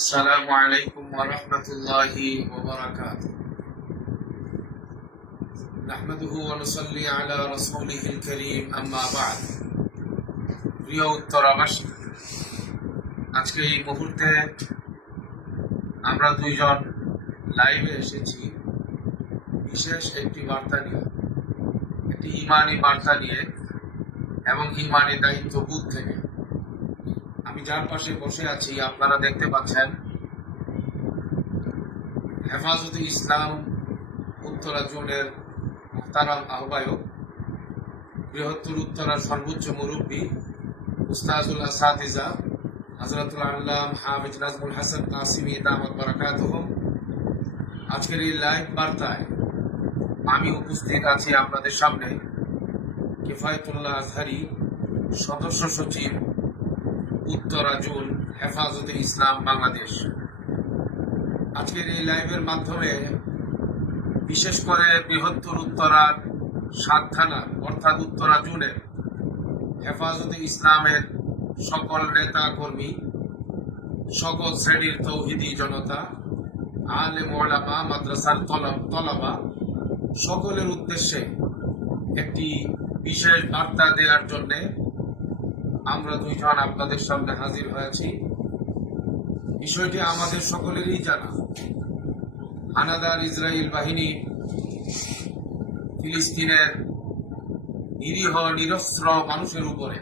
আসসালামু আলাইকুম ওয়া রাহমাতুল্লাহি ওয়া বারাকাতুহু। নাহমাদুহু ওয়া নুসাল্লি আলা রাসূলিহিল কারীম, আম্মা বা'দ। প্রিয় উত্তরাবাসী, আজকে এই মুহূর্তে আমরা দুইজন লাইভে এসেছি বিশেষ একটি বার্তা নিয়ে, একটি ঈমানি বার্তা নিয়ে এবং ঈমানি দায়িত্ববোধ থেকে। আমি যার পাশে বসে আছি আপনারা দেখতে পাচ্ছেন, হেফাজতে ইসলাম উত্তরা জোনের মুহতারাম আহ্বায়ক, বৃহত্তর উত্তরার সর্বোচ্চ মুরব্বী উস্তাজুল আসাতিজা হযরতুল আল্লাম হাফেজ নাজমুল হাসান কাসিমি দামাত বারাকাতুহুম। আজকের এই লাইভ বার্তায় আমি উপস্থিত আছি আপনাদের সামনে কিফায়াতুল্লাহ আজহারি, সদস্য সচিব, উত্তরা জোন, হেফাজতে ইসলাম বাংলাদেশ। আজকের এই লাইভের মাধ্যমে বিশেষ করে বৃহত্তর উত্তরার 7 থানা অর্থাৎ উত্তরা জোনের হেফাজতে ইসলামের সকল নেতা কর্মী, সকল শ্রেণীর তৌহিদি জনতা, আলেম ওলামা, মাদ্রাসার তলাবা সকলের উদ্দেশ্যে একটি বিশেষ বার্তা দেওয়ার জন্য আমরা দুইজন আপনাদের সামনে হাজির হয়েছি। বিষয়টি আমাদের সকলেরই জানা। হানাদার ইসরায়েল বাহিনী ফিলিস্তিনের নিরীহ নিরস্ত্র মানুষের উপরে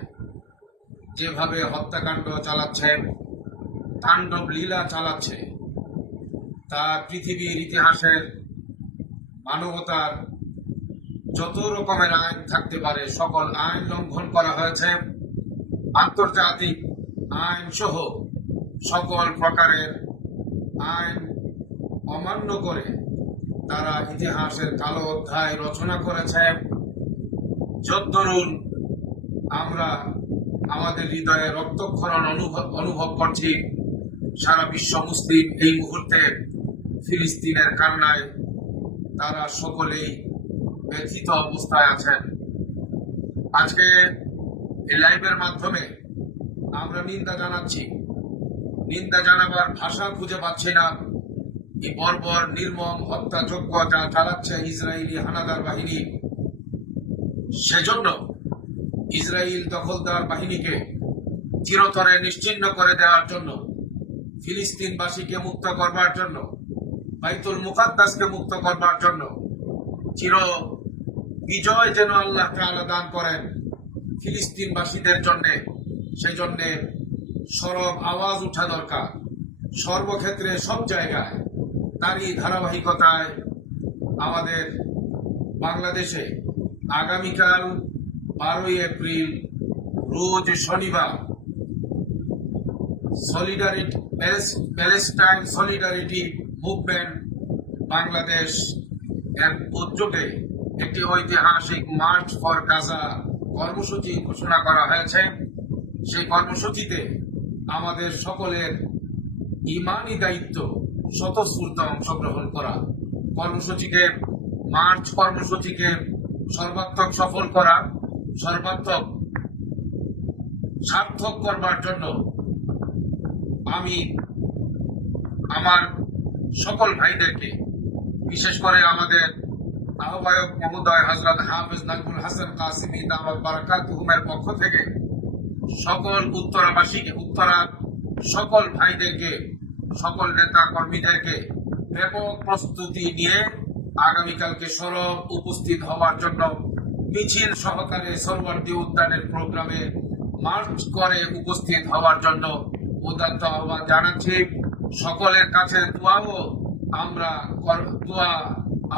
যেভাবে হত্যাকাণ্ড চালাচ্ছে, তাণ্ডব লীলা চালাচ্ছে, তা পৃথিবীর ইতিহাসের মানবতার যত রকমের আইন থাকতে পারে সকল আইন লঙ্ঘন করা হয়েছে। আন্তর্জাতিক আইন সহ সকল প্রকারের আইন অমান্য করে তারা ইতিহাসের কালো অধ্যায় রচনা করেছে। যদ্দরুন আমরা আমাদের হৃদয়ে রক্তক্ষরণ অনুভব করছি। সারা বিশ্ব মুসলিম এই মুহূর্তে ফিলিস্তিনের কান্নায় তারা সকলেই ব্যথিত অবস্থায় আছেন। আজকে এই লাইভের মাধ্যমে আমরা নিন্দা জানাচ্ছি, নিন্দা জানাবার ভাষা খুঁজে পাচ্ছি না। এই বর্বর নির্মম হত্যাযজ্ঞ যা চালাচ্ছে ইসরায়েলি হানাদার বাহিনী, সেজন্য ইসরায়েল দখলদার বাহিনীকে চিরতরে নিশ্চিহ্ন করে দেওয়ার জন্য, ফিলিস্তিনবাসীকে মুক্ত করবার জন্য, বাইতুল মুকাদ্দাসকে মুক্ত করবার জন্য চির বিজয় যেন আল্লাহ তাআলা দান করেন ফিলিস্তিনবাসীদের জন্য। সেই জন্য সরব আওয়াজ উঠা দরকার সর্বক্ষেত্রে, সব জায়গায়। তারই ধারাবাহিকতায় আমাদের বাংলাদেশে আগামীকাল 12 এপ্রিল রোজ শনিবার প্যালেস্টাইন সলিডারিটি মুভমেন্ট বাংলাদেশ এর উদ্যোগে একটি ঐতিহাসিক মার্চ ফর গাজা কর্মসূচি ঘোষণা করা হয়েছে। সেই কর্মসূচিতে আমাদের সকলের ঈমানি দায়িত্ব স্বতঃস্ফূর্ত অংশগ্রহণ করা। মার্চ কর্মসূচিকে সর্বাত্মক সফল করা, সর্বাত্মক সার্থক করবার জন্য আমি আমার সকল ভাইদেরকে, বিশেষ করে আমাদের আহ্বায়ক মহোদয় হযরত হাফেজ নাজমুল হাসান কাসিমি দামাত বারাকাতুহুমের পক্ষ থেকে সকল উত্তরাবাসীকে, উত্তরার সকল ভাইদেরকে, সকল নেতা কর্মীদেরকে ব্যাপক প্রস্তুতি নিয়ে আগামীকালকে সরব উপস্থিত হওয়ার জন্য, মিছিল সহকারে সরওয়ার্দী উদ্যানের প্রোগ্রামে মার্চ করে উপস্থিত হওয়ার জন্য উদাত্ত আহ্বান জানাচ্ছি। সকলের কাছে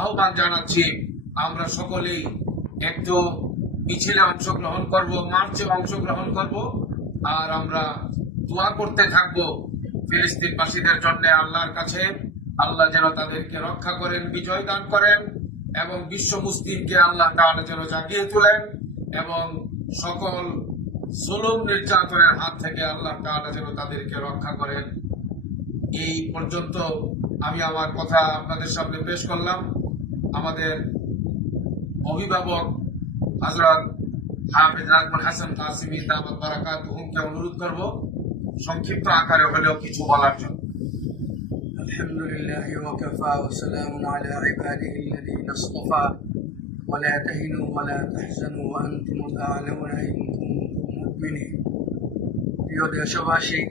আহ্বান জানাচ্ছি। আমরা সকলেই একটু মিছিলে অংশগ্রহণ করব, মার্চে অংশগ্রহণ করব, আর আমরা দোয়া করতে থাকবো ফিলিস্তিনবাসীদের জন্য আল্লাহর কাছে। আল্লাহ যেন তাদেরকে রক্ষা করেন, বিজয় দান করেন, এবং বিশ্ব মুসলিমকে আল্লাহ তাআলা যেন জাগিয়ে তোলেন, এবং সকল জুলুম নির্যাতনের হাত থেকে আল্লাহ তাআলা যেন তাদেরকে রক্ষা করেন। এই পর্যন্ত আমি আমার কথা আপনাদের সামনে পেশ করলাম। আমাদের অভিভাবক হযরত হাফেজ নাজমুল হাসান কাসিমি দামাত বারাকাতুহুমকে অনুরোধ করব সংক্ষিপ্ত আকারে হলেও কিছু বলার জন্য। الحمد لله وكفى وسلام على عباده الذين اصطفى ولا تهنوا ولا تحزنوا وأنتم الأعلون إن كنتم مؤمنين প্রিয় দেশবাসী,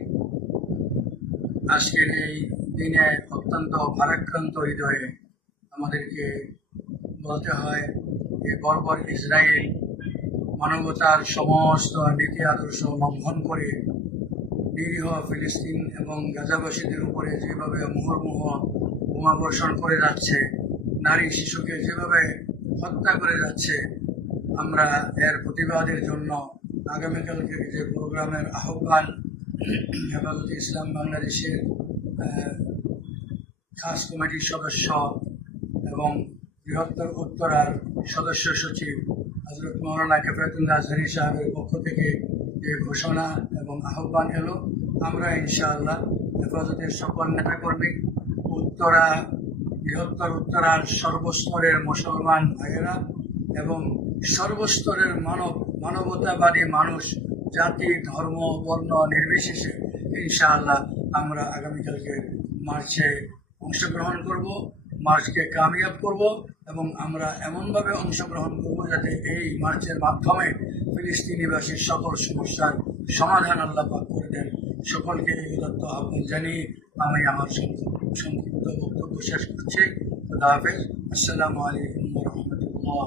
আজকের এই দিনে অত্যন্ত ভারাক্রান্ত হৃদয়ে আমাদেরকে বলতে হয় যে বর্বর ইসরায়েল মানবতার সমস্ত নীতি আদর্শ লঙ্ঘন করে নিরীহ ফিলিস্তিন এবং গাজাবাসীদের উপরে যেভাবে মুহুর্মুহ বোমাবর্ষণ করে যাচ্ছে, নারী শিশুকে যেভাবে হত্যা করে যাচ্ছে, আমরা এর প্রতিবাদের জন্য আগামীকালকে যে প্রোগ্রামের আহ্বান হেফাজতে ইসলাম বাংলাদেশের খাস কমিটির সদস্য এবং বৃহত্তর উত্তরার সদস্য সচিব হযরত মাওলানা কিফায়াতুল্লাহ আজহারী সাহেবের পক্ষ থেকে যে ঘোষণা এবং আহ্বান এলো, আমরা ইনশাআল্লাহ হেফাজতের সকল নেতাকর্মী, বৃহত্তর উত্তরার সর্বস্তরের মুসলমান ভাইয়েরা এবং সর্বস্তরের মানবতাবাদী মানুষ, জাতি, ধর্ম, বর্ণ নির্বিশেষে ইনশাআল্লাহ আমরা আগামীকালকে মার্চে অংশগ্রহণ করব, মার্চকে কামিয়াব করব এবং আমরা এমনভাবে অংশগ্রহণ করব যাতে এই মার্চের মাধ্যমে ফিলিস্তিনিবাসীর সকল সমস্যার সমাধান আল্লাহ পাক করে দেন। সকলকে এই উদাত্ত আহ্বান জানিয়ে আমি আমার সংক্ষিপ্ত বক্তব্য শেষ করছি। খুদা হাফেজ। আসসালামু আলাইকুম ওয়া রাহমাতুল্লাহ।